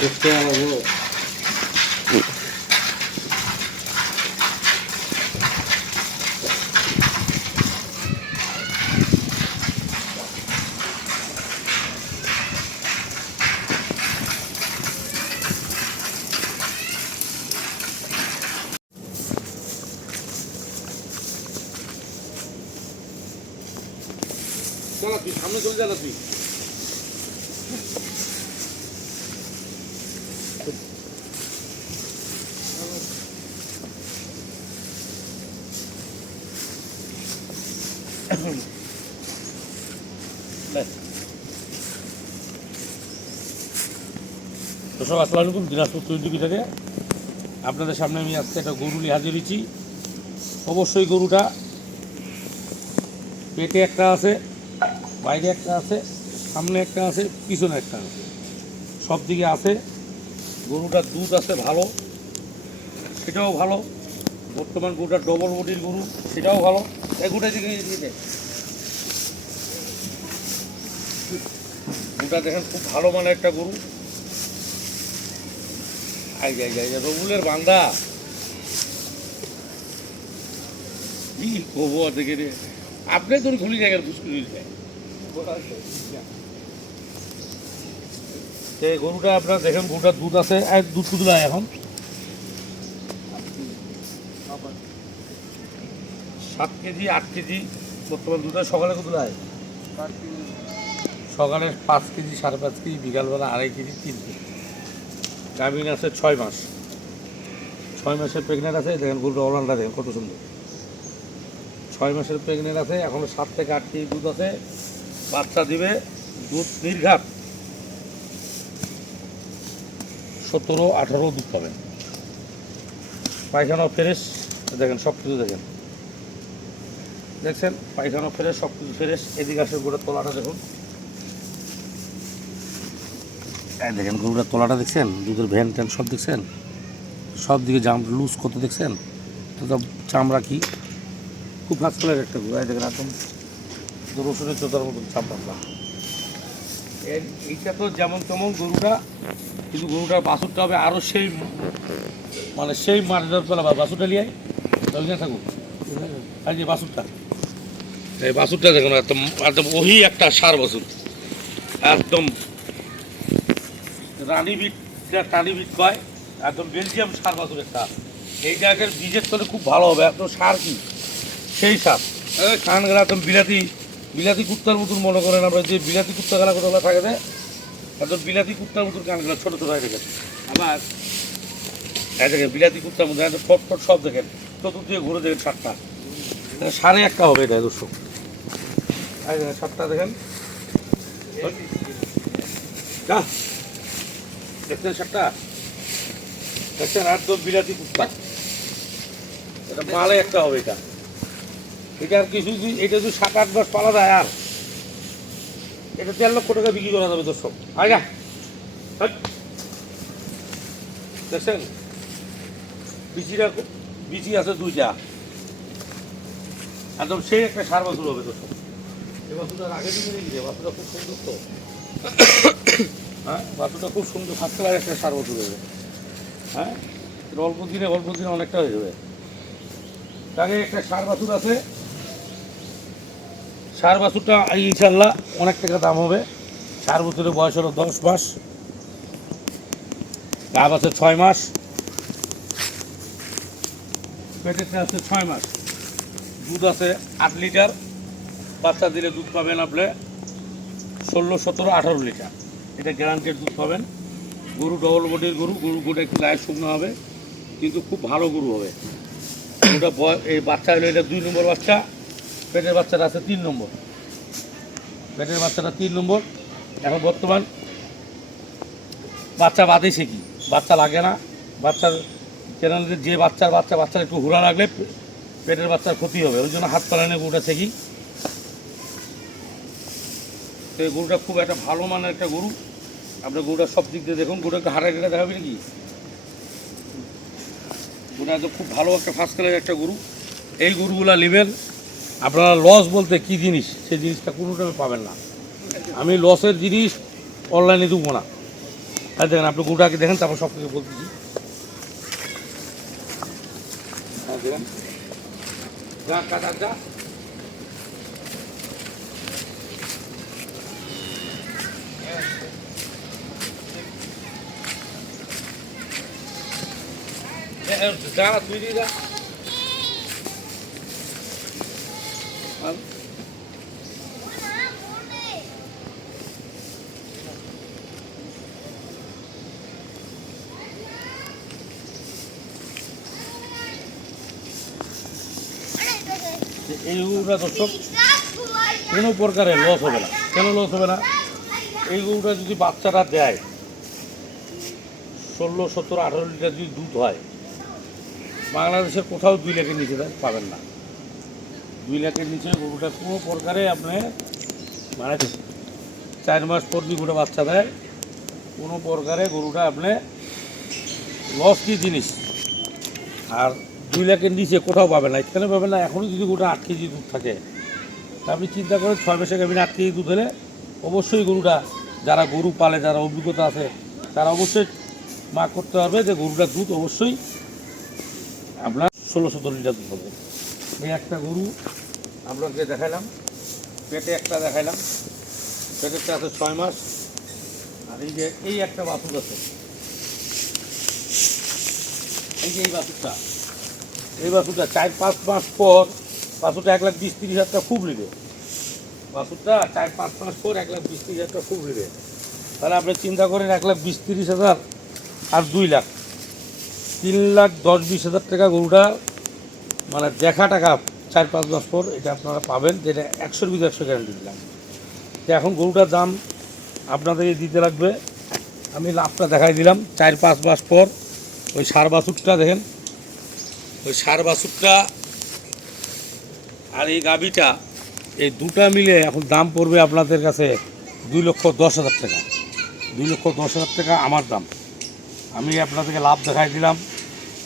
দেখতে পাবো চলা তুই সামনে চলে যা তুই দর্শক আসসালামু আলাইকুম, দিনাজপুর টোয়েন্টি থেকে। আপনাদের সামনে আমি আজকে একটা গরু নিয়ে হাজির হয়েছি। অবশ্যই গরুটা পেটে একটা আছে, বাইরে একটা আছে, সামনে একটা আছে, পিছনে একটা আছে। সব দিকে আছে। গরুটার দুধ আছে ভালো, সেটাও ভালো। বর্তমান গরুটার ডবল বডির গরু, সেটাও ভালো। এই গরুটা দিকে গরুটা দেখেন, খুব ভালো মানের একটা গরু। রবুলের বান্দা। কি কবো দেখে রে। আপনি তোর খুলি ফুসকুলি যায় এই গরুটা আপনার দেখেন গরুটার দুধ আছে এক দুধ টুধ এখন। সাত কেজি, আট কেজি, বর্তমান দুধ। সকালে কত দেয়? সকালে পাঁচ কেজি, সাড়ে পাঁচ কেজি, বিকালবেলা আড়াই কেজি, তিন কেজি। গাভিন আছে ছয় মাস। ছয় মাসের প্রেগনেন্ট আছে, দেখেন গরুটা অলানটা দেখেন কত সুন্দর। ছয় মাসের প্রেগনেন্ট আছে, এখনও সাত থেকে আট কেজি দুধ আছে। বাচ্চা দিবে দুধ নির্ঘাত। সতেরো, আঠারো দুধ পাবেন পায়খানা ফ্রেশ দেখেন সব কিছু দেখেন। দেখছেন, পায়খানা ফ্রেশ সব কিছু ফ্রেশ এদিকে আসে গরুটার তলাটা দেখুন। দেখেন গরুটার তলাটা দেখছেন, দুধের ভ্যান ট্যান সব দেখছেন? সব দিকে জাম, লুজ কত দেখছেন? তো চামড়া কি? খুব ফার্স্ট কালার একটা গরু দেখেন একদম রসুনের চোদার মতন চামড়া এইটা তো যেমন তেমন গরুটা, কিন্তু গরুটার বাছুরটা হবে আরও সেই মানে সেই মাঠের পেলা বাছুরটা তাহলে থাকুক আর যে বাছুরটা এই বাছুরটা দেখুন, একদম একদম ওহি একটা সার বাছুর একদম রানী বিট টানি বিট কয়, একদম বেলজিয়াম সার বাছুর একটা এই জায়গার বীজের তলে খুব ভালো হবে, একদম সার কি? সেই সার। কান গেলা একদম বিলাতি বিলাতি কুত্তার মতন মনে করেন আমরা, যে বিলাতি কুত্তা গেলা কোথাও থাকে দেয় একদম বিলাতি কুত্তার মতন কানগুলো ছোটো ছোটো হয়ে গেছে আবার এই দেখেন, বিলাতি কুত্তার মধ্যে একদম ফট ফট সব দেখেন। চতুর্দিকে ঘুরে দেখেন সাতটা। সাড়ে একটা হবে এটা দর্শক। সাতটা দেখেন। দেখছেন সাতটা? দেখছেন একদম বিলাতি কুত্তা। এটা মালে একটা হবে এটা। এটা আর কিছু এটা যদি সাত আট মাস পালা যায় আর। এটা দেড় লক্ষ টাকা বিক্রি করা যাবে দর্শক। আয়গা দেখছেন? বিচিটা বিচি আছে দুইটা। একদম সেই একটা সার বছর হবে দর্শক এই বছরটার আগে দিকে নিয়ে বাছুরটা খুব সুন্দর তো। হ্যাঁ বাছুরটা খুব সুন্দর ফার্স্ট ক্লাস একটা সার বছর হবে হ্যাঁ অল্প দিনে অল্প দিনে অনেকটা হয়ে যাবে। আগে একটা সার বাছুর আছে। সার বাছুরটা ইনশাল্লাহ অনেক টাকা দাম হবে। চার বছরের বয়স হলো দশ মাস। গাব আছে ছয় মাস। পেটেরটা আছে ছয় মাস। দুধ আছে আট লিটার। বাচ্চা দিলে দুধ পাবেন আপনি ষোলো, সতেরো, আঠারো লিটার। এটা গ্যারান্টেড দুধ পাবেন। গরু ডবল বডির গরু গরু গোটা একটু গায়ে শুকনো হবে, কিন্তু খুব ভালো গরু হবে। ওটা এই বাচ্চা হলো, এটা দুই নম্বর বাচ্চা। পেটের বাচ্চাটা আছে তিন নম্বর। পেটের বাচ্চাটা তিন নম্বর। এখন বর্তমান বাচ্চা বাদেছে কি? বাচ্চা লাগে না। বাচ্চার চ্যানেলে যে বাচ্চার বাচ্চা, বাচ্চার একটু হুড়া লাগলে পেটের বাচ্চার ক্ষতি হবে। ওই জন্য হাত পালানে গরুটা থেকে তো এই গরুটা খুব একটা ভালো মানের একটা গরু। আপনার গরুটা সব দিক দিয়ে দেখুন। গরুটা একটু হাঁটা কেটে দেখাবে নাকি? গরুটা তো খুব ভালো একটা ফার্স্ট ক্লাস একটা গরু। এই গরুগুলা নেবেন, আপনারা লস বলতে কি জিনিস? সেই জিনিসটা কোনোটাই পাবেন না। আমি লসের জিনিস অনলাইনে দেবো না। আর দেখেন, আপনি গরুটাকে দেখেন, তারপর সব কিছু বলতেছি হ্যাঁ দেখেন যা কাটা যা যা তুই দিয়ে যা আর এই গরুটা দর্শক কোনো প্রকারে লস হবে না। কেন লস হবে না? এই গরুটা যদি বাচ্চাটা দেয়, ষোলো, সতেরো, আঠারো লিটার যদি দুধ হয় বাংলাদেশের কোথাও দুই লাখের নিচে পাবেন না। দুই লাখের নিচে গরুটা কোনো প্রকারে আপনি মানে চার মাস পর যদি বাচ্চা দেয়, কোনো প্রকারে গরুটা আপনি লস কি জিনিস? আর দুই লাখের নিচে কোথাও পাবেন না, এখানে পাবে না এখনও যদি গোটা আট কেজি দুধ থাকে। আপনি চিন্তা করেন, ছয় মাসে গাভিন আট কেজি দুধ হলে অবশ্যই গরুটা, যারা গরু পালে, যারা অভিজ্ঞতা আছে, তারা অবশ্যই মা করতে পারবে যে গরুটার দুধ অবশ্যই আপনার ষোলো সতেরো লিটার দুধ হবে। এই একটা গরু আপনাকে দেখালাম পেটে একটা দেখাইলাম, পেটেরটা আছে ছয় মাস, আর এই যে, এই একটা বাছুর আছে। এই যে এই বাছুরটা এই বাছুরটা চার, পাঁচ মাস পর বাছুরটা এক লাখ বিশ, তিরিশ হাজার টাকা খুব নেবে বাছুরটা চার, পাঁচ মাস পর এক লাখ বিশ, তিরিশ হাজার খুব নেবে তাহলে আপনি চিন্তা করেন, এক লাখ বিশ, তিরিশ হাজার আর দুই লাখ। তিন লাখ দশ, বিশ হাজার টাকা গরুটা মানে দেখা টাকা চার, পাঁচ মাস পর এটা আপনারা পাবেন যেটা একশোর ভিতরে একশো গ্যারান্টি দিলাম। তো এখন গরুটার দাম আপনাদেরকে দিতে লাগবে। আমি লাভটা দেখাই দিলাম, চার, পাঁচ মাস পর ওই সার বাছুরটা দেখেন। ওই সার বাছুরটা আর এই গাভিটা, এই দুটা মিলে এখন দাম পড়বে আপনাদের কাছে দুই লক্ষ দশ হাজার টাকা। দুই লক্ষ দশ হাজার টাকা আমার দাম। আমি আপনাদেরকে লাভ দেখাই দিলাম।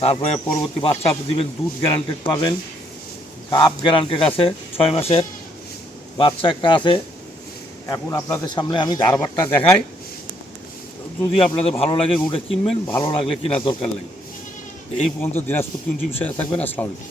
তারপরে পরবর্তী বাচ্চা দিবেন, দুধ গ্যারান্টেড পাবেন। গাপ গ্যারান্টেড আছে, ছয় মাসের। বাচ্চা একটা আছে। এখন আপনাদের সামনে আমি ধারবারটা দেখাই। যদি আপনাদের ভালো লাগে, গুড়ে কিনবেন, ভালো লাগলে কেনার দরকার নেই। এই পর্যন্ত দিনাজপুর তিন বিষয়ে থাকবেন। আসসালামু আলাইকুম।